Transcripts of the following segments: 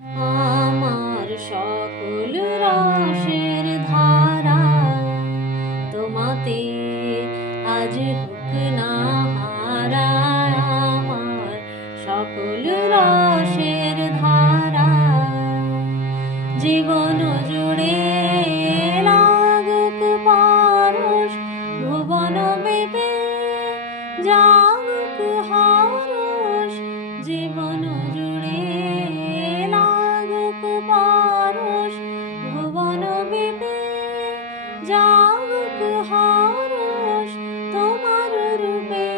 আমার সকল রসের ধারা তোমাতে আজ হোক না হারা। আমার সকল রসের ধারা জীবন জুড়ে লাগুক পরশ, ভুবন বেপে জাগুক হরষ। জীবন জুড়ে লাগুক পরশ, ভুবন বেপে জাগুক হরষ। তোমার রূপে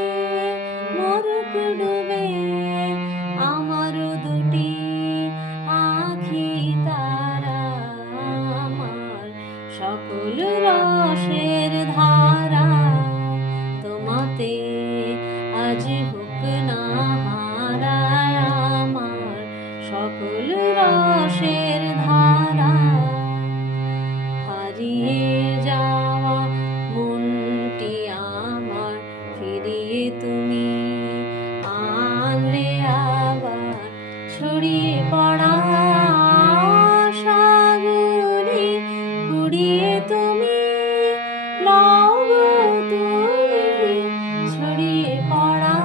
মরুক ডুবে আমার দুটি আখি তারা। আমার সকল রসের ধারা তোমাতে আজ হোক না হারা। আমার সকল রসের ধারা হারিয়ে যাওয়া মনটি আমার ফিরিয়ে তুমি আনলে আবার। ছড়িয়ে পড়া আশাগুলি কুড়িয়ে তুমি লও গো তুলি। ছড়িয়ে পড়া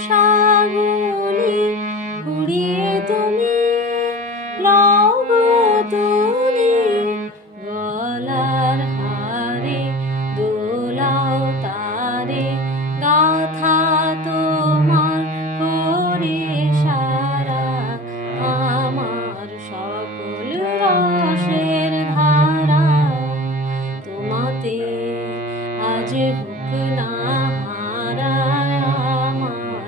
আশাগুলি কুড়িয়ে তুমি লও গো তুলি। গলার হারে দোলাও তারে গাথা তোমার করে সারা। আমার সকল রসের ধারা তোমাতে আজ হোক না হারা। আমার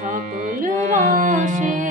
সকল রসের